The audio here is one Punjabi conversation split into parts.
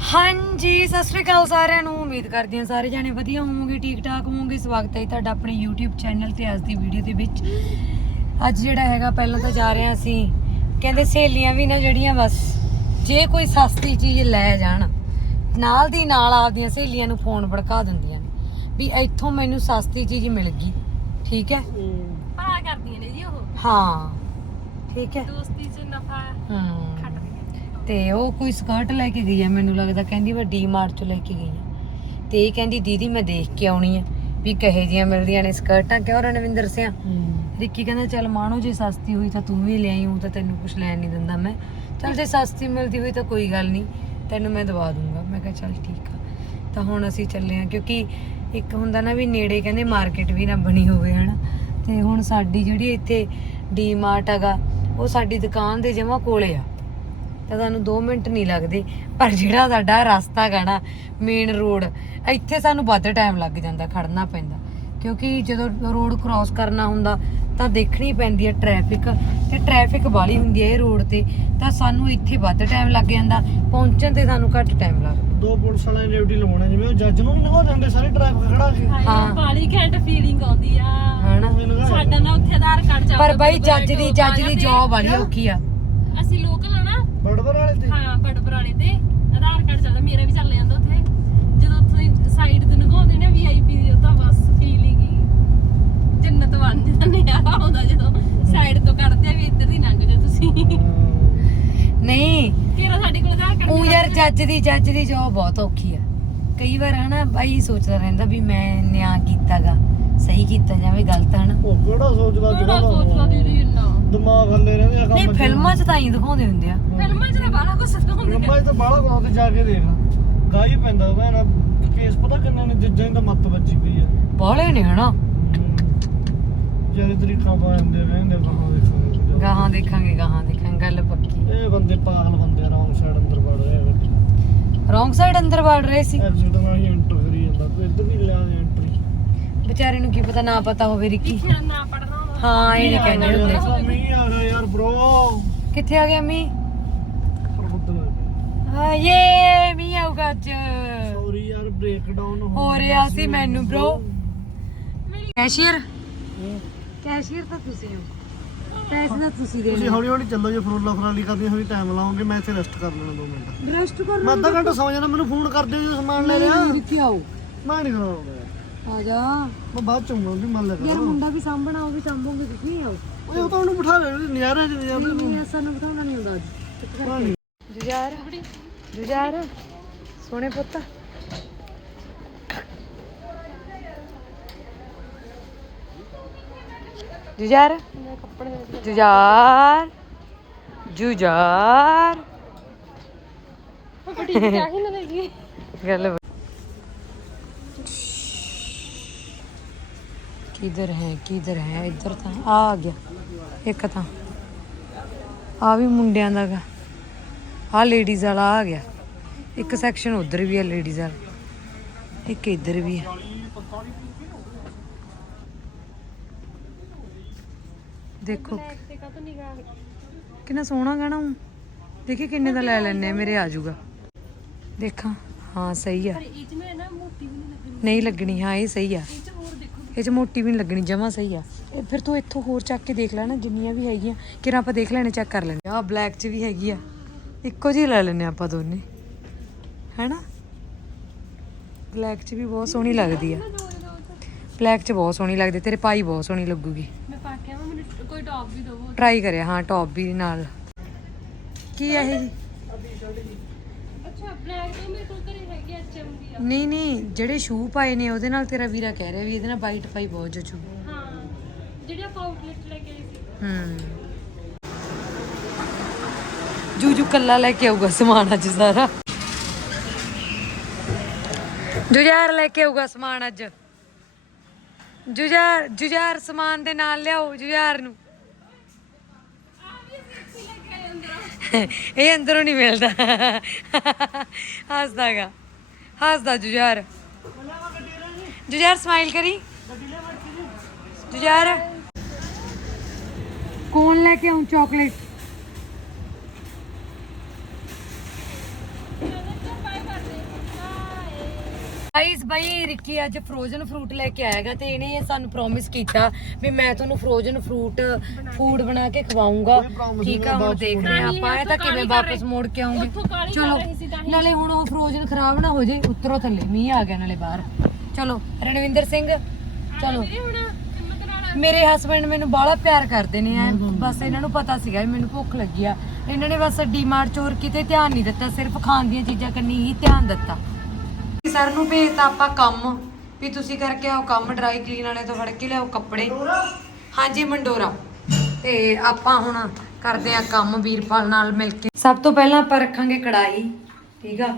ਹਾਂਜੀ ਸਤਿ ਸ਼੍ਰੀ ਅਕਾਲ ਸਾਰਿਆਂ ਨੂੰ। ਉਮੀਦ ਕਰਦੀ ਹਾਂ ਸਾਰੇ ਜਾਣੇ ਵਧੀਆ ਹੋਵੋਗੇ ਠੀਕ ਠਾਕ ਹੋਵੋਗੇ। ਸਵਾਗਤ ਹੈ ਤੁਹਾਡਾ ਆਪਣੇ YouTube ਚੈਨਲ ਤੇ ਅੱਜ ਦੀ ਵੀਡੀਓ ਦੇ ਵਿੱਚ। ਅੱਜ ਜਿਹੜਾ ਹੈਗਾ ਪਹਿਲਾਂ ਤਾਂ ਜਾ ਰਹੇ ਹਾਂ ਅਸੀਂ। ਕਹਿੰਦੇ ਸਹੇਲੀਆਂ ਵੀ ਨਾ ਜਿਹੜੀਆਂ ਬਸ ਜੇ ਕੋਈ ਸਸਤੀ ਚੀਜ਼ ਲੈ ਜਾਣ ਨਾਲ ਦੀ ਨਾਲ ਆਪਦੀਆਂ ਸਹੇਲੀਆਂ ਨੂੰ ਫੋਨ ਭੜਕਾ ਦਿੰਦੀਆਂ ਨੇ ਵੀ ਇੱਥੋਂ ਮੈਨੂੰ ਸਸਤੀ ਚੀਜ਼ ਮਿਲ ਗਈ। ਠੀਕ ਹੈ? ਭਲਾ ਕਰਦੀਆਂ ਨੇ ਜੀ ਉਹ। ਹਾਂ। ਠੀਕ ਹੈ? ਦੋਸਤੀ 'ਚ ਨਫਾ ਹੂੰ। ਤੇ ਉਹ ਕੋਈ ਸਕਰਟ ਲੈ ਕੇ ਗਈ ਆ ਮੈਨੂੰ ਲੱਗਦਾ ਕਹਿੰਦੀ ਮੈਂ ਡੀ ਮਾਰਟ ਚੋਂ ਲੈ ਕੇ ਗਈ ਆ। ਤੇ ਇਹ ਕਹਿੰਦੀ ਦੀਦੀ ਮੈਂ ਦੇਖ ਕੇ ਆਉਣੀ ਆ ਵੀ ਕਹੇ ਜੀਆਂ ਮਿਲਦੀਆਂ ਨੇ ਸਕਰਟਾਂ ਕਿਉਂ ਰਣਵਿੰਦਰ ਸਿਆ? ਰਿੱਕੀ ਕਹਿੰਦਾ ਚੱਲ ਮਾਣੋ ਜੇ ਸਸਤੀ ਹੋਈ ਤਾਂ ਤੂੰ ਵੀ ਲੈ ਆਈ ਹੂੰ ਤਾਂ ਤੈਨੂੰ ਕੁਝ ਲੈਣ ਨਹੀਂ ਦਿੰਦਾ ਮੈਂ। ਚੱਲ ਜੇ ਸਸਤੀ ਮਿਲਦੀ ਹੋਈ ਤਾਂ ਕੋਈ ਗੱਲ ਨਹੀਂ ਤੈਨੂੰ ਮੈਂ ਦਵਾ ਦੂੰਗਾ। ਮੈਂ ਕਿਹਾ ਚੱਲ ਠੀਕ ਆ। ਤਾਂ ਹੁਣ ਅਸੀਂ ਚੱਲੇ ਆ ਕਿਉਂਕਿ ਇੱਕ ਹੁੰਦਾ ਨਾ ਵੀ ਨੇੜੇ ਕਹਿੰਦੇ ਮਾਰਕੀਟ ਵੀ ਨਾ ਬਣੀ ਹੋਵੇ ਹਨਾ? ਤੇ ਹੁਣ ਸਾਡੀ ਜਿਹੜੀ ਇੱਥੇ ਡੀ ਮਾਰਟ ਹੈਗਾ ਉਹ ਸਾਡੀ ਦੁਕਾਨ ਦੇ ਜਮਾ ਕੋਲੇ ਆ। ਤਾਂ ਸਾਨੂੰ 2 ਮਿੰਟ ਨਹੀਂ ਲੱਗਦੇ। ਪਰ ਜਿਹੜਾ ਸਾਡਾ ਰਸਤਾ ਗਾਣਾ ਮੇਨ ਰੋਡ ਇੱਥੇ ਸਾਨੂੰ ਵੱਧ ਟਾਈਮ ਲੱਗ ਜਾਂਦਾ ਖੜਨਾ ਪੈਂਦਾ। ਕਿਉਂਕਿ ਜਦੋਂ ਰੋਡ ਕ੍ਰਾਸ ਕਰਨਾ ਹੁੰਦਾ ਤਾਂ ਦੇਖਣੀ ਪੈਂਦੀ ਹੈ ਟ੍ਰੈਫਿਕ ਤੇ ਟ੍ਰੈਫਿਕ ਵਾਲੀ ਹੁੰਦੀ ਹੈ ਇਹ ਰੋਡ ਤੇ ਤਾਂ ਸਾਨੂੰ ਇੱਥੇ ਵੱਧ ਟਾਈਮ ਲੱਗ ਜਾਂਦਾ ਪਹੁੰਚਣ ਤੇ ਸਾਨੂੰ ਘੱਟ ਟਾਈਮ ਲੱਗਦਾ ਦੋ ਪੁਲਿਸ ਵਾਲਿਆਂ ਨੇ ਡਿਊਟੀ ਲਵਾਉਣਾ ਜਿਵੇਂ ਉਹ ਜੱਜ ਨੂੰ ਨਹੀਂ ਲਗਾ ਦਿੰਦੇ ਸਾਰੇ ਟ੍ਰੈਫਿਕ ਖੜਾ ਕੇ ਹਾਂ। ਬਾਲੀ ਘੈਂਟ ਫੀਲਿੰਗ ਆਉਂਦੀ ਆ। ਹਨਾ? ਸਾਡਾ ਨਾ ਉੱਥੇ ਆਧਾਰ ਕਾਰਡ ਚੱਲਦਾ ਪਰ ਬਾਈ ਜੱਜ ਦੀ ਜੱਜ ਦੀ ਜੌਬ ਵਾਲੀ ਔਖੀ ਆ। ਅਸੀਂ ਲੋਕਲ ਆ ਨਾ ਬੜਬੜ ਵਾਲੇ ਤੇ ਹਾਂ ਬੜਬਰਾਲੇ ਤੇ ਆਧਾਰ ਕਾਰਡ ਚੱਲਦਾ ਮੇਰਾ ਵੀ ਚੱਲ ਜਾਂਦਾ ਉੱਥੇ। ਜਦੋਂ ਤੁਸੀਂ ਸਾਈਡ ਤੋਂ ਲਗਾਉਂਦੇ ਨੇ ਵੀਆਈਪੀ ਦੀ ਉਹ ਤਾਂ ਬਸ ਫੀਲਿੰਗ ਹੀ ਜੰਨਤ ਬਣ ਜਾਂਦੀ ਆ। ਆਉਂਦਾ ਜਦੋਂ ਸਾਈਡ ਤੋਂ ਕੱਢਦੇ ਆ ਵੀ ਇੱਧਰ ਦੀ ਲੰਘ ਜਾ ਤੁਸੀਂ। ਨਹੀਂ। ਤੇਰਾ ਸਾਡੇ ਕੋਲ ਆਧਾਰ ਕਾਰਡ ਉਹ ਯਾਰ ਜੱਜ ਦੀ ਜੱਜ ਦੀ ਜੌਬ ਬਹੁਤ ਔਖੀ ਆ। ਕਈ ਵਾਰ ਹਨਾ ਬਾਈ ਸੋਚਦਾ ਰਹਿੰਦਾ ਵੀ ਮੈਂ ਨਿਆਂ ਕੀਤਾਗਾ ਸਹੀ ਕੀਤਾ ਜਾਵੇ ਗਲਤ ਹਨਾ। ਉਹ ਕਿਹੜਾ ਸੋਚਦਾ ਕਿਹੜਾ ਜਿਹੜਾ ਸੋਚਦਾ ਦੀਦੀ ਇੰਨਾ? ਦਿਮਾਗ ਹੱਲੇ ਰਹਿੰਦੇ ਆ ਨਹੀਂ ਕੰਮ ਫਿਲਮਾਂ 'ਚ ਤਾਂ ਹੀ ਦਿਖਾਉਂਦੇ ਹੁੰਦੇ ਆ। ਫਿਲਮਾਂ 'ਚ ਤਾਂ ਬਾਲਾ ਕੁਛ ਸਿਖਾਉਂਦੇ ਫਿਲਮਾਂ 'ਚ ਤਾਂ ਬਾਹਲਾ ਕੋਲ ਤੇ ਜਾ ਕੇ ਦੇਖ ਗਾਈ ਪੈਂਦਾ ਮੈਂ ਨਾ। ਕੇਸ ਪਤਾ ਕਿੰਨੇ ਨੇ ਜਿੱਜਾਂ ਦੀ ਤਾਂ ਮੱਤ ਵੱਜੀ ਪਈ ਆ। ਬਾਹਲੇ ਨੇ ਹਨਾ? ਜਿਹੜੇ ਤਰੀਕਾ ਪਾਉਂਦੇ ਰਹਿੰਦੇ ਬਾਹਾਂ ਦੇਖੋ ਗਾਹਾਂ ਦੇਖਾਂਗੇ ਗਾਹਾਂ ਦੇਖਾਂਗੇ ਗੱਲ ਪੱਕੀ। ਇਹ ਬੰਦੇ ਪਾਗਲ ਬੰਦੇ ਆ ਰੌਂਗ ਸਾਈਡ ਅੰਦਰ ਵੜ ਰਹੇ ਆ ਰੋਂਗ ਸਾਈਡ ਅੰਦਰ ਵੜ ਰਹੇ ਸੀ। ਐਕਸੀਡੈਂਟ ਨਾਲ ਹੀ ਐਂਟਰ ਕਰੀ ਜਾਂਦਾ। ਤੂੰ ਇੱਧਰ ਵੀ ਲਿਆ ਐਂਟਰੀ ਵਿਚਾਰੇ ਨੂੰ ਕੀ ਪਤਾ ਨਾ ਪਤਾ ਹੋਵੇ ਰਿੱਕੀ। ਨਾ ਪੜਨਾ ਹਾਂ ਇਹ ਨਹੀਂ ਕਹਿੰਦੇ ਹੁੰਦੇ। ਮੀਂਹ ਆ ਗਿਆ ਯਾਰ ਬ్రో ਕਿੱਥੇ ਆ ਗਿਆ ਮੀ ਹਾਂ ਯੇ ਮੀ ਆਊਗਾ ਅੱਜ। ਸੌਰੀ ਯਾਰ ਬ੍ਰੇਕ ਡਾਊਨ ਹੋ ਰਿਹਾ ਸੀ ਮੈਨੂੰ bro। ਕੈਸ਼ੀਅਰ? ਕੈਸ਼ੀਅਰ ਤਾਂ ਤੁਸੀਂ ਹੋ। ਪੈਸੇ ਤਾਂ ਤੁਸੀਂ ਦੇ ਤੁਸੀਂ ਹੌਲੀ ਹੌਲੀ ਚੱਲੋ ਜੇ ਫਰੋਲਾ ਫਰਾਲੀ ਕਰਨੀ ਹੋਈ ਟਾਈਮ ਲਾਉਂਗੇ ਮੈਂ ਇੱਥੇ ਰੈਸਟ ਕਰ ਲੈਣਾ 2 ਮਿੰਟ। ਰੈਸਟ ਕਰ ਮੈਂ ਅੱਧਾ ਘੰਟਾ ਸੌ ਜਾਣਾ ਮੈਨੂੰ ਫੋਨ ਕਰ ਦਿਓ ਜੇ ਸਮਾਨ ਲੈ ਲਿਆ। ਰਿੱਕੀ ਆਓ। ਮੈਂ ਨਹੀਂ ਕਰਾਉਂਦਾ ਆ ਜਾ। ਮੈਂ ਬਾਅਦ ਚ ਆਉਂਗਾ ਵੀ ਮੰਨ ਲੈ ਯਾਰ ਮੁੰਡਾ ਵੀ ਸਾਂਭਣਾ ਉਹ ਵੀ ਸਾਂਭੋਗੇ ਤੁਸੀਂ ਆਓ ਉਹ। ਤਾਂ ਉਹਨੂੰ ਬਿਠਾ ਲੈ ਨਜ਼ਾਰਾ ਚ ਨਜ਼ਾਰਾ ਨਹੀਂ ਐਸਾ ਨਾ ਬਤਾਉਣਾ ਨਹੀਂ ਹੁੰਦਾ ਅੱਜ। ਪਾਣੀ। ਜੁਜਾਰ ਜੁਜਾਰ ਸੋਹਣੇ ਪੁੱਤ। ਜੁਜਾਰ ਜੁਜਾਰ ਜੁਜਾਰ ਗੱਲ ਕਿਧਰ ਹੈ ਕਿਧਰ ਹੈ ਇੱਧਰ ਤਾਂ ਆ ਆ ਗਿਆ ਇੱਕ ਤਾਂ। ਆ ਵੀ ਮੁੰਡਿਆਂ ਦਾ ਗਾ। ਆ ਲੇਡੀਜ਼ ਵਾਲਾ ਆ ਗਿਆ। ਇੱਕ ਸੈਕਸ਼ਨ ਉਧਰ ਵੀ ਆ ਲੇਡੀਜ਼ ਵਾਲਾ। ਇੱਕ ਇੱਧਰ ਵੀ ਆ। ਦੇਖੋ। ਕਿੰਨਾ ਸੋਹਣਾ ਗਾਣਾ ਹੂੰ ਦੇਖੀ ਕਿੰਨੇ ਦਾ ਲੈ ਲੈਣੇ ਮੇਰੇ ਆ ਜਾਊਗਾ ਦੇਖਾਂ। ਹਾਂ ਸਹੀ ਆ। ਇਹ 'ਚ ਮੈਂ ਨਾ ਮੋਟੀ ਵੀ ਨਹੀਂ ਲੱਗਣੀ। ਨਹੀਂ ਲੱਗਣੀ ਹਾਂ ਇਹ ਸਹੀ ਆ। ਇਹ 'ਚ ਮੋਟੀ ਵੀ ਨਹੀਂ ਲੱਗਣੀ ਜਮਾ ਸਹੀ ਆ। ਇਹ ਫਿਰ ਤੂੰ ਇੱਥੋਂ ਹੋਰ ਚੱਕ ਕੇ ਦੇਖ ਲੈ ਨਾ ਜਿੰਨੀਆਂ ਵੀ ਹੈਗੀਆਂ ਕਿਰਾਂ ਆਪਾਂ ਦੇਖ ਲੈਣੇ ਚੈੱਕ ਕਰ ਲੈਣੇ। ਆ ਬਲੈਕ ਚ ਵੀ ਹੈਗੀ ਆ। ਇੱਕੋ ਜਿਹੀ ਲੈ ਲੈਣੇ ਆਪਾਂ ਦੋਨੇ। ਹੈਨਾ? ਬਲੈਕ ਚ ਵੀ ਬਹੁਤ ਸੋਹਣੀ ਲੱਗਦੀ ਆ। ਬਲੈਕ ਚ ਬਹੁਤ ਸੋਹਣੀ ਲੱਗਦੀ ਤੇਰੇ ਪਾਈ ਬਹੁਤ ਸੋਹਣੀ ਲੱਗੂਗੀ। ਮੈਂ ਪਾ ਕੇ ਆਵਾਂ ਮੈਨੂੰ ਕੋਈ ਟੌਪ ਵੀ ਦਵੋ। ਟਰਾਈ ਕਰਿਆ ਹਾਂ ਟੌਪ ਵੀ ਨਾਲ। ਕੀ ਆ ਇਹ? ਜੀ ਅੱਛਾ ਬਲੈਕ ਤੋਂ ਮੇਰੇ ਕੋਲ ਘਰੇ ਹੈਗੀ ਐਚਐਮ ਦੀ ਆ ਨਹੀਂ ਨਹੀਂ ਜਿਹੜੇ ਸ਼ੂ ਪਾਏ ਨੇ ਉਹਦੇ ਨਾਲ ਤੇਰਾ ਵੀਰਾ ਕਹਿ ਰਿਹਾ ਵੀ ਇਹਦੇ ਨਾਲ ਵਾਈਟ ਪਾਈ ਬਹੁਤ ਜਚੂ। ਹਾਂ ਜਿਹੜੀ ਆਪਾਂ ਆਊਟਲੈਟ ਲੈ ਕੇ ਆਏ ਸੀ। ਹੂੰ। ਜੂਜੂ ਕੱਲਾ ਲੈ ਕੇ ਆਊਗਾ ਸਮਾਨ ਅੱਜ ਸਾਰਾ। ਜੁਜਾਰ ਲੈ ਕੇ ਆਊਗਾ ਸਮਾਨ ਅੱਜ। ਜੁਜਾਰ ਜੁਜਾਰ ਸਮਾਨ ਦੇ ਨਾਲ ਲਿਆਓ ਜੁਜਾਰ ਨੂੰ। ਇਹ ਅੰਦਰੋਂ ਨਹੀਂ ਮਿਲਦਾ। ਹੱਸਦਾਗਾ। ਹੱਸਦਾ ਜੁਜਾਰ ਜੁਜਾਰ ਸਮਾਈਲ ਕਰੀ। ਜੁਜਾਰ ਕੌਣ ਲੈ ਕੇ ਆਉਂ ਚਾਕਲੇਟ ਗਾਈਸ ਬਈ ਰਿੱਕੀ ਅੱਜ ਫਰੋਜ਼ਨ ਫਰੂਟ ਲੈ ਕੇ ਆਏਗਾ ਤੇ ਇਹਨੇ ਇਹ ਸਾਨੂੰ ਪ੍ਰੋਮਿਸ ਕੀਤਾ ਵੀ ਮੈਂ ਤੁਹਾਨੂੰ ਫਰੋਜ਼ਨ ਫਰੂਟ ਫੂਡ ਬਣਾ ਕੇ ਖਵਾਉਂਗਾ। ਠੀਕ ਆ ਹੁਣ ਦੇਖਦੇ ਆ ਆਪਾਂ ਇਹ ਤਾਂ ਕਿਵੇਂ ਵਾਪਸ। ਮੋੜ ਕੇ ਆਉਂਗੇ। ਚਲੋ। ਨਾਲੇ ਹੁਣ ਉਹ ਫਰੋਜ਼ਨ ਖਰਾਬ ਨਾ ਹੋ ਜੇ ਉਤਰੋ ਥੱਲੇ ਮੀਂਹ ਆ ਗਿਆ ਨਾਲੇ ਬਾਹਰ। ਚਲੋ ਰਣਵਿੰਦਰ ਸਿੰਘ ਚਲੋ। ਮੇਰੇ ਹਸਬੰਡ ਮੈਨੂੰ ਬਾਹਲਾ ਪਿਆਰ ਕਰਦੇ ਨੇ ਐ। ਬਸ ਇਹਨਾਂ ਨੂੰ ਪਤਾ ਸੀਗਾ ਵੀ ਮੈਨੂੰ ਭੁੱਖ ਲੱਗੀ ਆ। ਇਹਨਾਂ ਨੇ ਬਸ ਡੀਮਾਰਟ ਚੋਰ ਕਿਤੇ ਧਿਆਨ ਨਹੀਂ ਦਿੱਤਾ ਸਿਰਫ ਖਾਣ ਦੀਆਂ ਚੀਜ਼ਾਂ ਕੰਨੀ ਹੀ ਧਿਆਨ ਦਿੱਤਾ। ਸਰ ਨੂੰ ਭੇਜਤਾ ਆਪਾਂ ਕੰਮ ਵੀ ਤੁਸੀਂ ਕਰਕੇ ਆਓ ਕੰਮ ਡਰਾਈ ਕਲੀਨ ਵਾਲੇ ਤੋਂ ਫੜ ਕੇ ਲਿਆਓ ਕੱਪੜੇ। ਹਾਂਜੀ ਮੰਡੋਰਾ। ਤੇ ਆਪਾਂ ਹੁਣ ਕਰਦੇ ਆ ਕੰਮ ਵੀਰਪਾਲ ਨਾਲ ਮਿਲ ਕੇ। ਸਭ ਤੋਂ ਪਹਿਲਾਂ ਆਪਾਂ ਰੱਖਾਂਗੇ ਕੜਾਈ ਠੀਕ ਆ?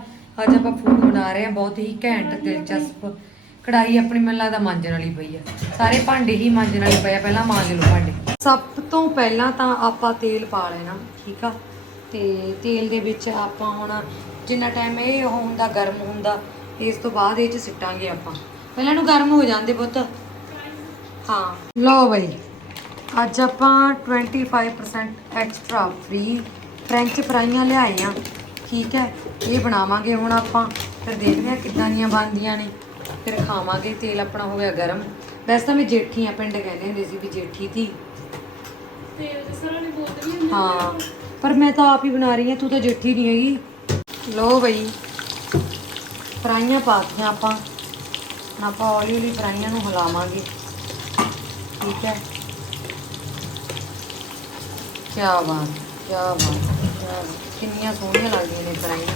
ਅੱਜ ਆਪਾਂ ਫੂਡ ਬਣਾ ਰਹੇ ਆ ਬਹੁਤ ਹੀ ਘੈਂਟ ਦਿਲਚਸਪ ਕੜਾਈ ਆਪਣੀ ਮੈਨੂੰ ਲੱਗਦਾ ਮਾਂਜਣ ਵਾਲੀ ਪਈ ਆ। ਸਾਰੇ ਭਾਂਡੇ ਹੀ ਮਾਂਜਣ ਵਾਲੇ ਪਏ ਆ ਪਹਿਲਾਂ ਮਾਂਜ ਲਓ ਭਾਂਡੇ। ਸਭ ਤੋਂ ਪਹਿਲਾਂ ਤਾਂ ਆਪਾਂ ਤੇਲ ਪਾ ਲੈਣਾ ਠੀਕ ਆ? ਤੇ ਤੇਲ ਦੇ ਵਿੱਚ ਆਪਾਂ ਹੁਣ ਜਿੰਨਾ ਟਾਈਮ ਇਹ ਹੁੰਦਾ ਗਰਮ ਹੁੰਦਾ ਇਸ ਤੋਂ ਬਾਅਦ ਇਹ ਚ ਸਿੱਟਾਂਗੇ ਆਪਾਂ। ਪਹਿਲਾਂ ਇਹਨੂੰ ਗਰਮ ਹੋ ਜਾਂਦੇ ਪੁੱਤ। ਹਾਂ। ਲਓ ਬਈ ਅੱਜ ਆਪਾਂ 25% ਐਕਸਟਰਾ ਫ੍ਰੀ ਫ੍ਰੈਂਚ ਫਰਾਈਆਂ ਲਿਆਏ ਆ। ਠੀਕ ਹੈ ਇਹ ਬਣਾਵਾਂਗੇ ਹੁਣ ਆਪਾਂ। ਫਿਰ ਦੇਖਦੇ ਆ ਕਿੱਦਾਂ ਦੀਆਂ ਬਣਦੀਆਂ ਨੇ। ਫਿਰ ਖਾਵਾਂਗੇ ਤੇਲ ਆਪਣਾ ਹੋ ਗਿਆ ਗਰਮ। ਵੈਸੇ ਤਾਂ ਮੈਂ ਜੇਠੀ ਆ ਪਿੰਡ ਕਹਿੰਦੇ ਹੁੰਦੇ ਸੀ ਵੀ ਜੇਠੀ ਦੀ। ਤੇ ਸਰਾਂ ਨੇ ਬੋਲਦੇ ਵੀ ਹੁੰਦੇ ਹਾਂ ਪਰ ਮੈਂ ਤਾਂ ਆਪ ਹੀ ਬਣਾ ਰਹੀ ਹਾਂ ਤੂੰ ਤਾਂ ਜੇਠੀ ਨਹੀਂ ਹੈਗੀ। ਲੋ ਬਈ ਫਰਾਈਆਂ ਪਾਤੀਆਂ ਆਪਾਂ। ਹੁਣ ਆਪਾਂ ਹੌਲੀ ਹੌਲੀ ਫਰਾਈਆਂ ਨੂੰ ਹਿਲਾਵਾਂਗੇ। ਠੀਕ ਹੈ? ਕੀ ਬਾਤ ਕੀ ਬਾਤ, ਕਿਆ ਬਾਤ। ਕਿੰਨੀਆਂ ਸੋਹਣੀਆਂ ਲੱਗਦੀਆਂ ਨੇ ਫਰਾਈਆਂ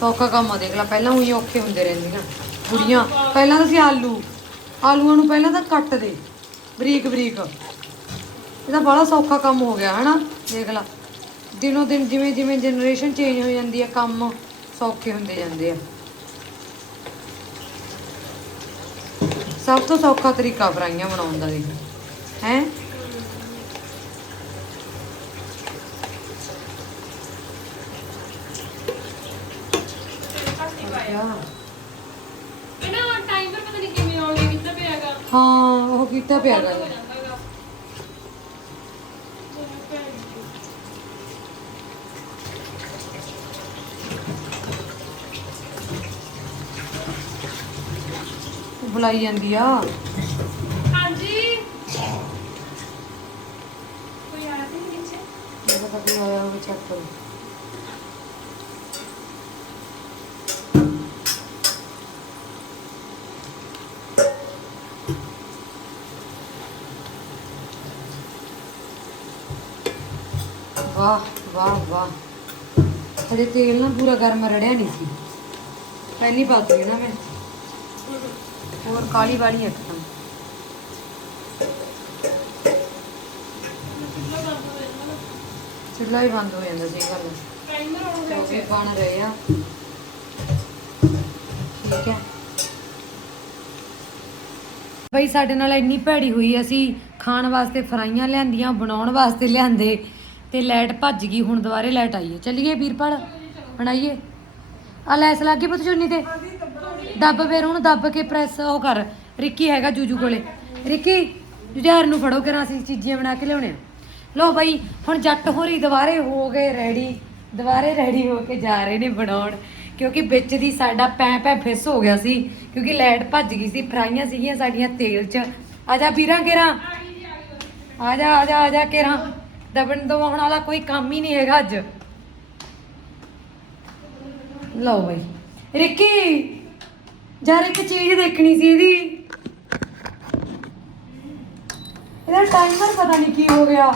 ਸੌਖਾ ਕੰਮ ਹੀ ਆ, ਦੇਖ ਲੈ, ਪਹਿਲਾਂ ਉਹੀ ਔਖੇ ਹੁੰਦੇ ਰਹਿੰਦੀਆਂ। ਕੁੜੀਆਂ ਪਹਿਲਾਂ ਤਾਂ ਸੀ ਆਲੂ। ਆਲੂਆਂ ਨੂੰ ਪਹਿਲਾਂ ਤਾਂ ਕੱਟ ਦੇ ਬਰੀਕ ਬਰੀਕ ਇਹਦਾ ਬੜਾ ਸੌਖਾ ਕੰਮ ਹੋ ਗਿਆ, ਹਨਾ? ਦੇਖ ਲੈ। ਦਿਨੋ ਦਿਨ ਜਿਵੇਂ ਜਿਵੇਂ ਜਨਰੇਸ਼ਨ ਚੇਂਜ ਹੋ ਜਾਂਦੀ ਹੈ ਕੰਮ ਸੌਖੇ ਹੁੰਦੇ ਜਾਂਦੇ ਆ। ਸਭ ਤੋਂ ਸੌਖਾ ਤਰੀਕਾ ਫਰਾਈਆਂ ਬਣਾਉਣ ਦਾ ਦੇਖ ਹੈ? ਪਿਆਗਾ ਹਾਂ ਉਹ ਕੀਤਾ ਪਿਆ ਬੁਲਾਈ ਜਾਂਦੀ ਆ। ਹਾਂਜੀ। ਕੋਈ ਆਇਆ ਤੇ ਨਹੀਂ ਪਿੱਛੇ? ਇਹਦਾ ਤਾਂ ਕੋਈ ਆਇਆ ਹੋਵੇ ਚੈੱਕ ਕਰੋ ਵਾਹ ਵਾਹ ਵਾਹ। ਹਜੇ ਤੇਲ ਨਾ ਪੂਰਾ ਗਰਮ ਰੜਿਆ ਨਹੀਂ ਸੀ। ਪਹਿਲੀ ਬਾਤ ਹੈ ਨਾ ਮੈਂ। ਹੋਰ ਕਾਲੀ ਵਾਲੀ ਇੱਕਦਮ। ਚੁੱਲ੍ਹਾ ਹੀ ਬੰਦ ਹੋ ਜਾਂਦਾ ਸੀ ਗੱਲ। ਟਾਈਮਰ ਆਉਣ ਲੱਗ ਕਿਉਂਕਿ ਬਣ ਰਹੇ ਆ। ਠੀਕ ਹੈ। ਬਈ ਸਾਡੇ ਨਾਲ ਇੰਨੀ ਭੈੜੀ ਹੋਈ, ਅਸੀਂ ਖਾਣ ਵਾਸਤੇ ਫਰਾਈਆਂ ਲਿਆਂਦੀਆਂ, ਬਣਾਉਣ ਵਾਸਤੇ ਲਿਆਂਦੇ, ਤੇ ਲਾਈਟ ਭੱਜ ਗਈ, ਹੁਣ ਦੁਬਾਰੇ ਲਾਈਟ ਆਈ ਹੈ। ਚੱਲੀਏ ਵੀਰਪਾਲ, ਬਣਾਈਏ। ਆ ਲੈਸ ਲੱਗੀ ਪੁੱਤ ਚੁੰਨੀ ਤੇ। ਦੱਬ ਫਿਰ ਉਹਨੂੰ ਦੱਬ ਕੇ ਪ੍ਰੈਸ ਉਹ ਕਰ। ਰਿੱਕੀ ਹੈਗਾ ਜੂਜੂ ਕੋਲੇ। ਰਿੱਕੀ, ਜੁਝਾਰ ਨੂੰ ਫੜੋ ਕਰਾਂ ਅਸੀਂ ਚੀਜ਼ੀਆਂ ਬਣਾ ਕੇ ਲਿਆਉਣੇ ਆ। ਲੋ ਬਈ, ਹੁਣ ਜੱਟ ਹੋਰੀ ਦੁਬਾਰੇ ਹੋ ਗਏ ਰੈਡੀ ਦੁਬਾਰੇ ਰੈਡੀ ਹੋ ਕੇ ਜਾ ਰਹੇ ਨੇ ਬਣਾਉਣ। ਕਿਉਂਕਿ ਵਿੱਚ ਦੀ ਸਾਡਾ ਪੈ ਪੈ ਫਿਸ ਹੋ ਗਿਆ ਸੀ। ਕਿਉਂਕਿ ਲਾਈਟ ਭੱਜ ਗਈ ਸੀ, ਫਰਾਈਆਂ ਸੀਗੀਆਂ ਸਾਡੀਆਂ ਤੇਲ 'ਚ। ਆ ਜਾ ਵੀਰਾਂ ਕੇਰਾਂ ਆ ਜਾ ਆ ਜਾ ਆ ਜਾ ਕੇਰਾਂ ਦਬਣ ਦਵਾਉਣ ਵਾਲਾ ਕੋਈ ਕੰਮ ਹੀ ਨਹੀਂ ਹੈਗਾ ਅੱਜ। ਲਓ ਬਈ। ਰਿੱਕੀ! ਯਾਰ ਇੱਕ ਚੀਜ਼ ਦੇਖਣੀ ਸੀ ਇਹਦੀ। ਇਹਦਾ ਟਾਈਮਰ ਪਤਾ ਨਹੀਂ ਕੀ ਹੋ ਗਿਆ।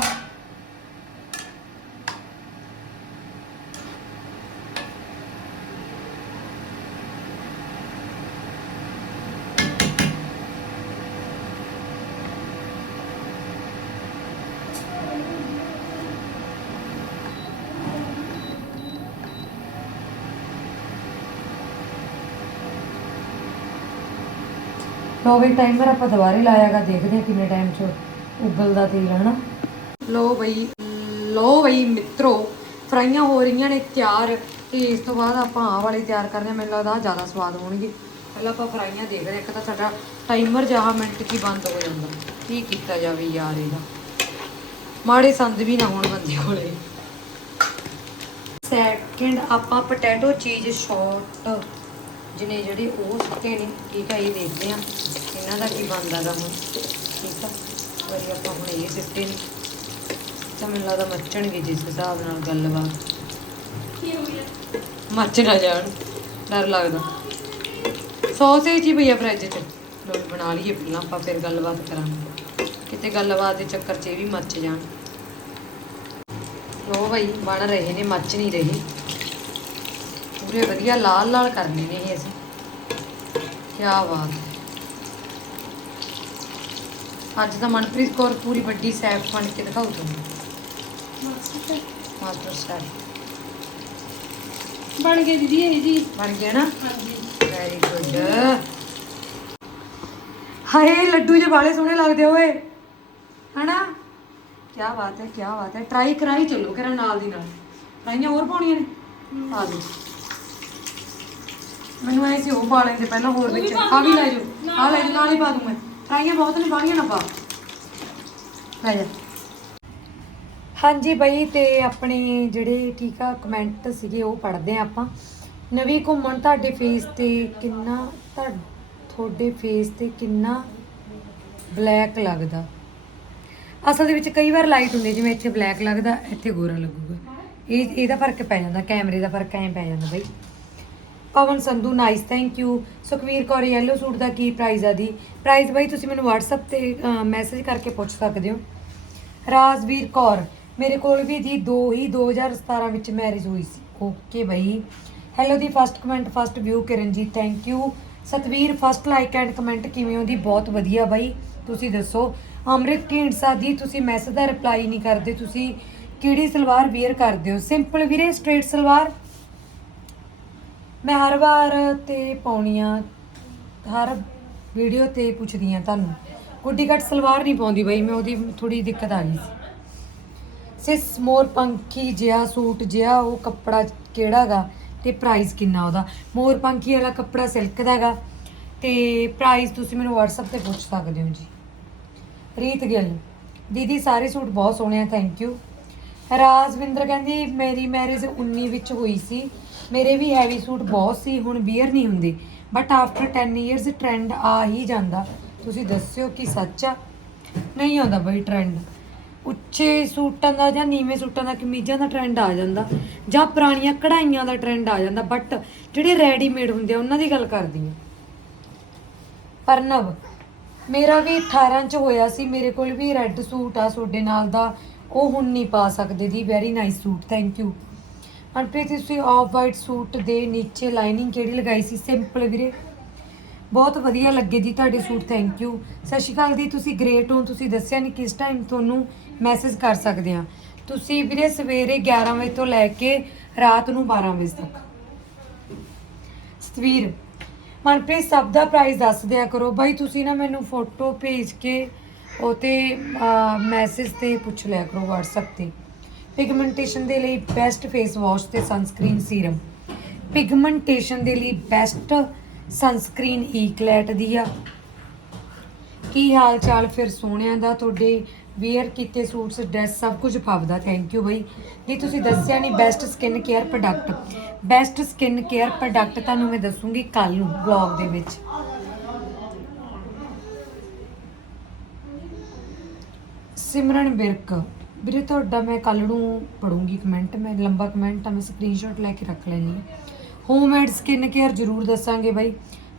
ਲੋ ਟਾਈਮਰ ਆਪਾਂ ਦੁਬਾਰੇ ਲਾਇਆਗਾ ਦੇਖਦੇ ਹਾਂ ਕਿੰਨੇ ਟਾਈਮ 'ਚ ਉਬਲਦਾ ਤੇਲ, ਹਨਾ? ਲੋ ਬਈ ਲੋ ਬਈ ਮਿੱਤਰੋ, ਫਰਾਈਆਂ ਹੋ ਰਹੀਆਂ ਨੇ ਤਿਆਰ ਤੇ ਇਸ ਤੋਂ ਬਾਅਦ ਆਪਾਂ ਆਹ ਵਾਲੇ ਤਿਆਰ ਕਰਦੇ ਮੈਨੂੰ ਲੱਗਦਾ ਜ਼ਿਆਦਾ ਸਵਾਦ ਹੋਣਗੇ। ਪਹਿਲਾਂ ਆਪਾਂ ਫਰਾਈਆਂ ਦੇਖਦੇ ਹਾਂ, ਇੱਕ ਤਾਂ ਸਾਡਾ ਟਾਈਮਰ ਜਹਾ ਮਿੰਟ 'ਚ ਹੀ ਬੰਦ ਹੋ ਜਾਂਦਾ। ਕੀ ਕੀਤਾ ਜਾਵੇ ਯਾਰ ਇਹਦਾ। ਮਾੜੇ ਸੰਦ ਵੀ ਨਾ ਹੋਣ ਬੰਦੇ ਕੋਲੇ। ਸੈਕਿੰਡ ਆਪਾਂ ਪੋਟੈਟੋ ਚੀਜ਼ ਸ਼ਾਰਟ ਜਿਹਨੇ ਜਿਹੜੇ ਉਹ ਸੁੱਕੇ ਨੇ, ਠੀਕ ਹੈ, ਇਹ ਦੇਖਦੇ ਆ ਇਹਨਾਂ ਦਾ ਕੀ ਬਣਦਾ ਗਾ ਹੁਣ? ਠੀਕ ਆ। ਵਾਰੀ ਆਪਾਂ ਹੁਣ ਇਹ ਸਿੱਟੇ ਨੇ। ਤਾਂ ਮੈਨੂੰ ਲੱਗਦਾ ਮੱਚਣਗੇ ਜਿਸ ਹਿਸਾਬ ਨਾਲ ਗੱਲਬਾਤ। ਕੀ ਹੋ ਗਿਆ ਮੱਚ ਨਾ ਜਾਣ। ਡਰ ਲੱਗਦਾ। ਸੌਸੇਜ ਹੀ ਭਈਆ ਫ੍ਰਿਜ 'ਚ। ਲੋ ਬਣਾ ਲਈਏ ਪਹਿਲਾਂ ਆਪਾਂ, ਫਿਰ ਗੱਲਬਾਤ ਕਰਾਂਗੇ। ਕਿਤੇ ਗੱਲਬਾਤ ਦੇ ਚੱਕਰ 'ਚ ਇਹ ਵੀ ਮੱਚ ਜਾਣ। ਲੋ ਭਾਈ ਬਣ ਰਹੇ ਨੇ, ਮੱਚ ਨਹੀਂ ਰਹੇ। ਪੂਰੇ ਵਧੀਆ ਲਾਲ ਲਾਲ ਕਰਨੇ ਨੇ ਇਹ ਅਸੀਂ। ਕੀ ਬਾਤ ਹੈ। ਅੱਜ ਤਾਂ ਮਨਪ੍ਰੀਤ ਕੌਰ ਪੂਰੀ ਵੱਡੀ ਸੈਫ ਬਣ ਕੇ ਦਿਖਾਉ ਤੁਹਾਨੂੰ। Master chef. ਬਣ ਗਏ ਦੀਦੀ ਇਹ ਜੀ। ਬਣ ਗਿਆ ਨਾ? ਹਾਂਜੀ। ਵੈਰੀ ਗੁੱਡ ਹਾਏ ਲੱਡੂ ਜੇ ਬਾਲੇ ਸੋਹਣੇ ਲੱਗਦੇ ਓਏ। ਹਨਾ? ਕੀ ਬਾਤ ਹੈ ਕੀ ਬਾਤ ਹੈ। ਟਰਾਈ ਕਰਾਈ ਚੱਲੋ ਕਰਾਂ ਨਾਲ ਦੀ ਨਾਲ। ਟਰਾਈਆਂ ਹੋਰ ਪਾਉਣੀਆਂ ਨੇ? ਆ ਲਓ ਮੈਨੂੰ ਐ ਸੀ ਉਹ ਪਾ ਲੈਂਦੇ ਪਹਿਲਾਂ ਹੋਰ ਵਿੱਚ। ਆ ਵੀ ਲੈ ਜਾਓ। ਆ ਲੈ ਜਾਓ ਨਾਲ ਹੀ ਪਾ ਦੂੰ ਮੈਂ। ਟਰਾਈਆਂ ਬਹੁਤ ਨੇ ਬਾਹਲੀਆਂ ਨਾ ਪਾ। ਲੈ ਜਾ। ਹਾਂਜੀ ਬਈ ਤੇ ਆਪਣੇ ਜਿਹੜੇ ਠੀਕ ਆ ਕਮੈਂਟ ਸੀਗੇ ਉਹ ਪੜ੍ਹਦੇ ਆ ਆਪਾਂ। ਨਵੀਂ ਘੁੰਮਣ ਤੁਹਾਡੇ ਫੇਸ ਤੇ ਕਿੰਨਾ ਤੁਹਾ- ਤੁਹਾਡੇ ਫੇਸ ਤੇ ਕਿੰਨਾ ਬਲੈਕ ਲੱਗਦਾ? ਅਸਲ ਦੇ ਵਿੱਚ ਕਈ ਵਾਰ ਲਾਈਟ ਹੁੰਦੀ ਜਿਵੇਂ ਇੱਥੇ ਬਲੈਕ ਲੱਗਦਾ ਇੱਥੇ ਗੋਰਾ ਲੱਗੂਗਾ। ਇਹ ਇਹਦਾ ਫ਼ਰਕ ਪੈ ਜਾਂਦਾ ਕੈਮਰੇ ਦਾ ਫ਼ਰਕ ਐਂ ਪੈ ਜਾਂਦਾ ਬਈ। Pavan Sandhu nice thank you Sukhveer Kaur yellow suit ਦਾ ਕੀ ਪ੍ਰਾਈਸ ਆ ਦੀ? ਪ੍ਰਾਈਸ ਬਾਈ, ਤੁਸੀਂ ਮੈਨੂੰ WhatsApp ਤੇ ਮੈਸੇਜ ਕਰਕੇ ਪੁੱਛ ਸਕਦੇ ਹੋ। ਰਾਜਵੀਰ ਕੌਰ, ਮੇਰੇ ਕੋਲ ਵੀ ਦੀ ਦੋ ਹੀ 2017 ਵਿੱਚ ਮੈਰਿਜ ਹੋਈ ਸੀ। ਓਕੇ ਬਾਈ। Hello the first comment first view Kiranjeet thank you Satveer first like and comment ਕਿਵੇਂ ਹੋ ਦੀ? ਬਹੁਤ ਵਧੀਆ ਬਾਈ। ਤੁਸੀਂ ਦੱਸੋ। ਅਮਰਿਤ ਢੀਂਡਸਾ ਦੀ ਤੁਸੀਂ ਮੈਸੇਜ ਦਾ ਰਿਪਲਾਈ ਨਹੀਂ ਕਰਦੇ। ਤੁਸੀਂ ਕਿਹੜੀ ਸਲਵਾਰ ਵੇਅਰ ਕਰਦੇ ਹੋ? ਸਿੰਪਲ ਵੀਰੇ ਸਟ੍ਰੇਟ ਸਲਵਾਰ। ਮੈਂ ਹਰ ਵਾਰ ਤੇ ਪਾਉਣੀਆਂ, ਹਰ ਵੀਡੀਓ ਤੇ ਪੁੱਛਦੀ ਆ ਤੁਹਾਨੂੰ। ਗੁੱਡੀ ਘੱਟ ਸਲਵਾਰ ਨਹੀਂ ਪਾਉਂਦੀ ਬਈ, ਮੈਂ ਉਹਦੀ ਥੋੜੀ ਦਿੱਕਤ ਆ ਗਈ ਸੀ। ਸਿਸ ਮੋਰ ਪੰਖੀ ਜਿਹਾ ਸੂਟ ਜਿਹਾ, ਉਹ ਕੱਪੜਾ ਕਿਹੜਾਗਾ ਤੇ ਪ੍ਰਾਈਸ ਕਿੰਨਾ ਉਹਦਾ? ਮੋਰ ਪੰਖੀ ਵਾਲਾ ਕੱਪੜਾ ਸਿਲਕ ਦਾਗਾ ਤੇ ਪ੍ਰਾਈਸ ਤੁਸੀਂ ਮੈਨੂੰ WhatsApp ਤੇ ਪੁੱਛ ਸਕਦੇ ਹੋ ਜੀ। ਰੀਤ ਗਿੱਲ, ਦੀਦੀ ਸਾਰੇ ਸੂਟ ਬਹੁਤ ਸੋਹਣੇ ਆ ਥੈਂਕ ਯੂ ਰਾਜਵਿੰਦਰ ਕਹਿੰਦੀ, ਮੇਰੀ ਮੈਰਿਜ 19 ਵਿੱਚ ਹੋਈ ਸੀ। ਮੇਰੇ ਵੀ ਹੈਵੀ ਸੂਟ ਬਹੁਤ ਸੀ, ਹੁਣ ਵੀਅਰ ਨਹੀਂ ਹੁੰਦੇ। ਬਟ ਆਫਟਰ 10 ਇਅਰਸ ਟ੍ਰੈਂਡ ਆ ਹੀ ਜਾਂਦਾ। ਤੁਸੀਂ ਦੱਸਿਓ ਕਿ ਸੱਚ ਆ? ਨਹੀਂ ਆਉਂਦਾ ਬਈ ਟ੍ਰੈਂਡ ਉੱਚੇ ਸੂਟਾਂ ਦਾ ਜਾਂ ਨੀਵੇਂ ਸੂਟਾਂ ਦਾ ਕਮੀਜ਼ਾਂ ਦਾ ਟ੍ਰੈਂਡ ਆ ਜਾਂਦਾ। ਜਾਂ ਪੁਰਾਣੀਆਂ ਕਢਾਈਆਂ ਦਾ ਟ੍ਰੈਂਡ ਆ ਜਾਂਦਾ। ਬਟ ਜਿਹੜੇ ਰੈਡੀਮੇਡ ਹੁੰਦੇ ਆ, ਉਹਨਾਂ ਦੀ ਗੱਲ ਕਰਦੀ ਆ ਪਰਨਵ, ਮੇਰਾ ਵੀ 18 ਚ ਹੋਇਆ ਸੀ। ਮੇਰੇ ਕੋਲ ਵੀ ਰੈੱਡ ਸੂਟ ਆ। ਤੁਹਾਡੇ ਨਾਲ ਦਾ ਉਹ ਹੁਣ ਨਹੀਂ ਪਾ ਸਕਦੇ ਜੀ। Very nice suit thank you Manpreet ਤੁਸੀਂ ਆਫ ਵਾਈਟ ਸੂਟ ਦੇ ਨੀਚੇ ਲਾਈਨਿੰਗ ਕਿਹੜੀ ਲਗਾਈ ਸੀ? ਸਿੰਪਲ ਵੀਰੇ। ਬਹੁਤ ਵਧੀਆ ਲੱਗੇ ਜੀ ਤੁਹਾਡੇ ਸੂਟ ਥੈਂਕ ਯੂ ਸਤਿ ਸ਼੍ਰੀ ਅਕਾਲ ਦੀ ਤੁਸੀਂ ਗ੍ਰੇਟ ਹੋ। ਤੁਸੀਂ ਦੱਸਿਆ ਨਹੀਂ ਕਿਸ ਟਾਈਮ ਤੁਹਾਨੂੰ ਮੈਸੇਜ ਕਰ ਸਕਦੇ ਆ ਤੁਸੀਂ ਵੀਰੇ ਸਵੇਰੇ 11 ਵਜੇ ਤੋਂ ਲੈ ਕੇ ਰਾਤ ਨੂੰ 12 ਵਜੇ ਤੱਕ। ਸਤਵੀਰ, ਮਨਪ੍ਰੀਤ, ਸਭ ਦਾ ਪ੍ਰਾਈਸ ਦੱਸ ਦਿਆ ਕਰੋ। ਬਾਈ, ਤੁਸੀਂ ਨਾ ਮੈਨੂੰ ਫੋਟੋ ਭੇਜ ਕੇ ਉਹ ਤੇ ਮੈਸੇਜ ਤੇ ਪੁੱਛ ਲਿਆ ਕਰੋ, WhatsApp ਤੇ। ਪਿਗਮੈਂਟੇਸ਼ਨ ਦੇ ਲਈ ਬੈਸਟ ਫੇਸ ਵਾਸ਼ ਤੇ ਸਨਸਕ੍ਰੀਨ ਸੀਰਮ ਪਿਗਮੈਂਟੇਸ਼ਨ ਦੇ ਲਈ ਬੈਸਟ ਸਨਸਕ੍ਰੀਨ ਈਕਲੈਟ ਦੀ ਆ। ਕੀ ਹਾਲ ਚਾਲ ਫਿਰ ਸੋਹਣਿਆਂ ਦਾ? ਤੁਹਾਡੇ ਵੇਅਰ ਕੀਤੇ ਸੂਟਸ ਡਰੈਸ ਸਭ ਕੁਝ ਫੱਬਦਾ। ਥੈਂਕ ਯੂ ਬਈ। ਜੀ ਤੁਸੀਂ ਦੱਸਿਆ ਨਹੀਂ best skin care product best skin care product ਤੁਹਾਨੂੰ ਮੈਂ ਦੱਸੂਗੀ ਕੱਲ ਨੂੰ ਵਲੌਗ ਦੇ ਵਿੱਚ। ਸਿਮਰਨ ਬਿਰਕ। ਵੀਰੇ, ਤੁਹਾਡਾ ਮੈਂ ਕੱਲ ਨੂੰ ਪੜੂੰਗੀ ਕਮੈਂਟ ਮੈਂ ਲੰਬਾ ਕਮੈਂਟ ਆ, ਮੈਂ ਸਕਰੀਨਸ਼ਾਟ ਲੈ ਕੇ ਰੱਖ ਲੈਣੀ ਹੈ। ਹੋਮਮੇਡ ਸਕਿਨ ਕੇਅਰ ਜ਼ਰੂਰ ਦੱਸਾਂਗੇ ਬਾਈ।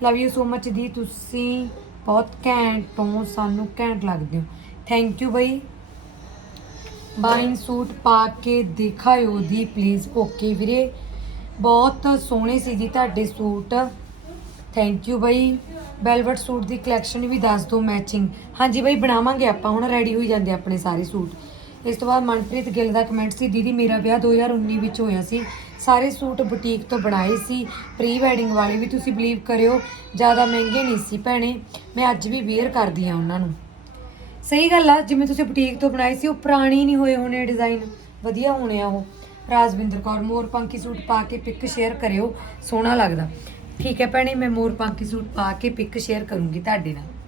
ਲਵ ਯੂ ਸੋ ਮੱਚ ਦੀ ਤੁਸੀਂ ਬਹੁਤ ਘੈਂਟ ਹੋ, ਸਾਨੂੰ ਘੈਂਟ ਲੱਗਦੇ ਹੋ। ਥੈਂਕ ਯੂ ਬਾਈ। ਬਾਈਨ ਸੂਟ ਪਾ ਕੇ ਦਿਖਾਇਓ ਦੀ ਪਲੀਜ਼ ਓਕੇ ਵੀਰੇ, ਬਹੁਤ ਸੋਹਣੇ ਸੀ ਜੀ ਤੁਹਾਡੇ ਸੂਟ ਥੈਂਕ ਯੂ ਬਾਈ। ਵੈਲਵਟ ਸੂਟ ਦੀ ਕਲੈਕਸ਼ਨ ਵੀ ਦੱਸ ਦਿਓ ਮੈਚਿੰਗ ਹਾਂਜੀ ਬਾਈ, ਬਣਾਵਾਂਗੇ ਆਪਾਂ, ਹੁਣ ਰੈਡੀ ਹੋਈ ਜਾਂਦੇ ਆਪਣੇ ਸਾਰੇ ਸੂਟ ਇਸ ਤੋਂ ਬਾਅਦ ਮਨਪ੍ਰੀਤ ਗਿੱਲ ਦਾ ਕਮੈਂਟ ਸੀ, ਦੀਦੀ, ਮੇਰਾ ਵਿਆਹ 2019 ਵਿੱਚ ਹੋਇਆ ਸੀ। ਸਾਰੇ ਸੂਟ ਬੁਟੀਕ ਤੋਂ ਬਣਾਏ ਸੀ। ਪ੍ਰੀ ਵੈਡਿੰਗ ਵਾਲੇ ਵੀ ਤੁਸੀਂ ਬਲੀਵ ਕਰਿਓ, ਜ਼ਿਆਦਾ ਮਹਿੰਗੇ ਨਹੀਂ ਸੀ ਭੈਣੇ। ਮੈਂ ਅੱਜ ਵੀ ਵੇਅਰ ਕਰਦੀ ਆ ਉਹਨਾਂ ਨੂੰ। ਸਹੀ ਗੱਲ ਆ, ਜਿਵੇਂ ਤੁਸੀਂ ਬੁਟੀਕ ਤੋਂ ਬਣਾਏ ਸੀ, ਉਹ ਪੁਰਾਣੀ ਨਹੀਂ ਹੋਏ ਹੋਣੇ ਡਿਜ਼ਾਈਨ ਵਧੀਆ ਹੋਣੇ ਆ ਉਹ। ਰਾਜਵਿੰਦਰ ਕੌਰ, ਮੋਰ ਪੰਕੀ ਸੂਟ ਪਾ ਕੇ ਪਿਕ ਸ਼ੇਅਰ ਕਰਿਓ, ਸੋਹਣਾ ਲੱਗਦਾ। ਠੀਕ ਹੈ ਭੈਣੇ, ਮੈਂ ਮੋਰ ਪੰਕੀ ਸੂਟ ਪਾ ਕੇ ਪਿਕ ਸ਼ੇਅਰ ਕਰੂੰਗੀ ਤੁਹਾਡੇ ਨਾਲ।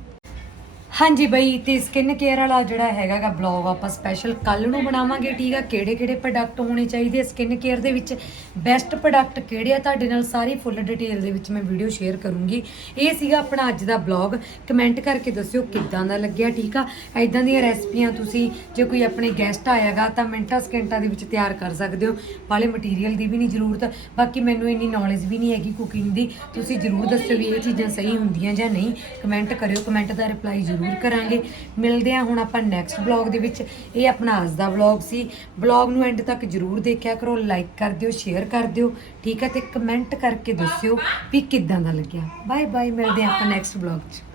ਹਾਂਜੀ ਬਈ, ਤੇ ਸਕਿਨ ਕੇਅਰ ਵਾਲਾ ਜਿਹੜਾ ਹੈਗਾਗਾ ਬਲੌਗ ਆਪਾਂ ਸਪੈਸ਼ਲ ਕੱਲ ਨੂੰ ਬਣਾਵਾਂਗੇ, ਠੀਕ ਆ? ਕਿਹੜੇ ਕਿਹੜੇ ਪ੍ਰੋਡਕਟ ਹੋਣੇ ਚਾਹੀਦੇ ਸਕਿਨ ਕੇਅਰ ਦੇ ਵਿੱਚ? ਬੈਸਟ ਪ੍ਰੋਡਕਟ ਕਿਹੜੇ ਆ? ਤੁਹਾਡੇ ਨਾਲ ਸਾਰੀ ਫੁੱਲ ਡਿਟੇਲ ਦੇ ਵਿੱਚ ਮੈਂ ਵੀਡੀਓ ਸ਼ੇਅਰ ਕਰੂੰਗੀ। ਇਹ ਸੀਗਾ ਆਪਣਾ ਅੱਜ ਦਾ ਬਲੌਗ ਕਮੈਂਟ ਕਰਕੇ ਦੱਸਿਓ ਕਿੱਦਾਂ ਦਾ ਲੱਗਿਆ, ਠੀਕ ਆ? ਐਦਾਂ ਦੀਆਂ ਰੈਸਪੀਆਂ ਤੁਸੀਂ, ਜੇ ਕੋਈ ਆਪਣੇ ਗੈਸਟ ਆਏਗਾ ਤਾਂ ਮਿੰਟਾਂ ਸਕਿੰਟਾਂ ਦੇ ਵਿੱਚ ਤਿਆਰ ਕਰ ਸਕਦੇ ਹੋ। ਵਾਲੇ ਮਟੀਰੀਅਲ ਦੀ ਵੀ ਨਹੀਂ ਜ਼ਰੂਰਤ, ਬਾਕੀ ਮੈਨੂੰ ਇੰਨੀ ਨੌਲੇਜ ਵੀ ਨਹੀਂ ਹੈਗੀ ਕੁਕਿੰਗ ਦੀ। ਤੁਸੀਂ ਜ਼ਰੂਰ ਦੱਸਿਓ ਵੀ ਇਹ ਚੀਜ਼ਾਂ ਸਹੀ ਹੁੰਦੀਆਂ ਜਾਂ ਨਹੀਂ। ਕਮੈਂਟ ਕਰਿਓ ਕਮੈਂਟ ਦਾ ਰਿਪਲਾਈ ਜ਼ਰੂਰ ਜ਼ਰੂਰ ਕਰਾਂਗੇ। ਮਿਲਦੇ ਹਾਂ ਹੁਣ ਆਪਾਂ ਨੈਕਸਟ ਬਲੌਗ ਦੇ ਵਿੱਚ। ਇਹ ਆਪਣਾ ਅੱਜ ਦਾ ਬਲੌਗ ਸੀ। ਬਲੌਗ ਨੂੰ ਐਂਡ ਤੱਕ ਜ਼ਰੂਰ ਦੇਖਿਆ ਕਰੋ। ਲਾਈਕ ਕਰ ਦਿਓ ਸ਼ੇਅਰ ਕਰ ਦਿਓ। ਠੀਕ ਹੈ ਤੇ ਕਮੈਂਟ ਕਰਕੇ ਦੱਸਿਓ ਵੀ ਕਿੱਦਾਂ ਦਾ ਲੱਗਿਆ। ਬਾਏ ਬਾਏ ਮਿਲਦੇ ਹਾਂ ਆਪਾਂ ਨੈਕਸਟ ਬਲੌਗ 'ਚ।